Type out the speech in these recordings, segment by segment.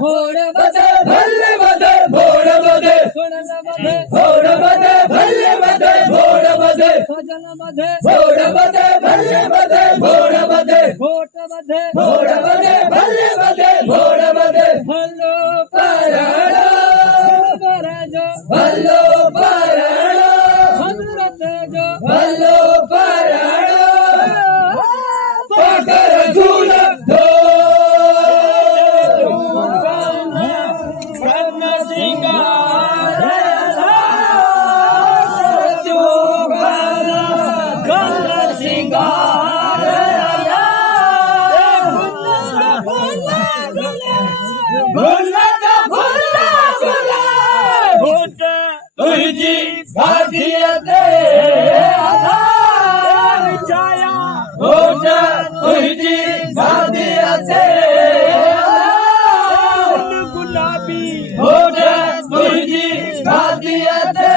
भोड़ बधे भल्ले बधे भोड़ बधे भोड़ बधे भल्ले बधे भोड़ बधे भोड़ बधे भल्ले बधे भोड़ बधे भोड़ बधे भल्ले बधे भोड़ बधे भल्लो पराणो भल्लो पराणो भल्लो पराणो पकर झूल दो तुझी भाग्यते छाया होठ तुझी भाग्यते गुलाबी होठ तुझी भाग्यते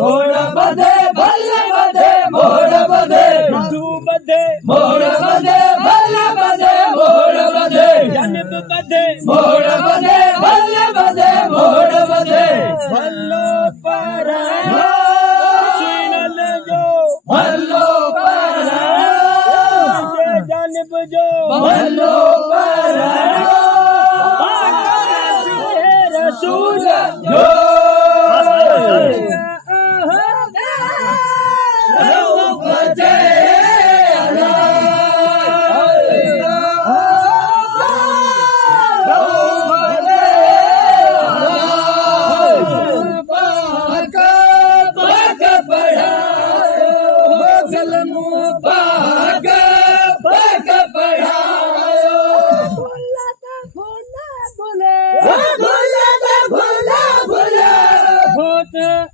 मोड़ बधे भल्ले बधे मोड़ बधे मोड़ बधे भल्ले बधे मोड़ बधे जन्म बधे मोड़ बधे भल्ले बधे मोड़ बधे भल्लो पराणो सीनल जो भल्लो पराणो जन्म जो भल्लो पराणो रसूल जो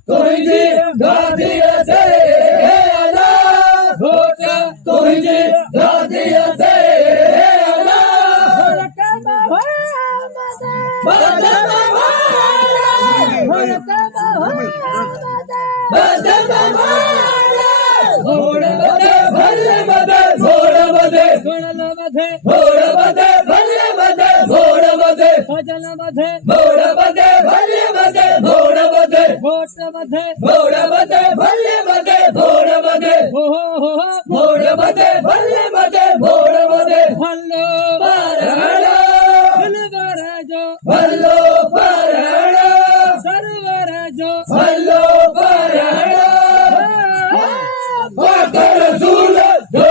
तुझी गादियते आला होठ तुझी गादियते आला भोड़ बधे भल्ले बधे भोड़ बधे भोड़ बधे भल्ले बधे भोड़ बधे भोड़ बधे भल्ले बधे भोड़ बधे भोड़ बधे भल्ले बधे भोड़ बधे भोड़ बधे भल्ले बधे भोड़ बधे भल्लो पराणो भल्लो पराणो भल्लो पराणो पकर झूल दो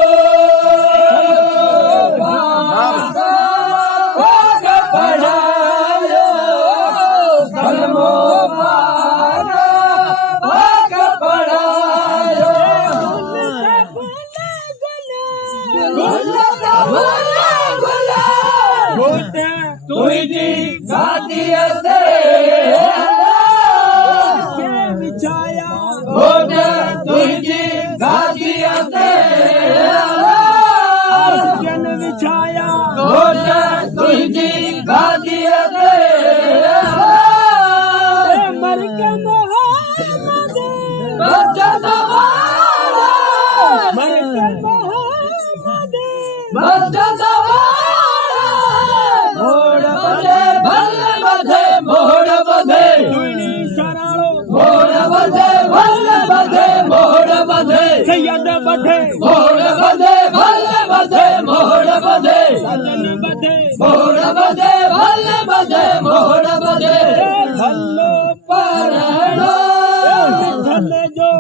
पढ़ायो कलमो तुझी गादियते छाया होठ तुझी गादियते जन्म छाया होठ तुझी गादियते मर के मोहम्मद बच्चा मर के मोहम्मद बच्चा मोड़ बधे भल्ले बधे मोड़ बधे मोड़ बधे भल्ले बधे मोड़ बधे सैयद बधे मोड़ बधे भल्ले बधे मोड़ बधे मोड़ बधे भल्ले बधे मोड़ बधे भल्लो पराणो जो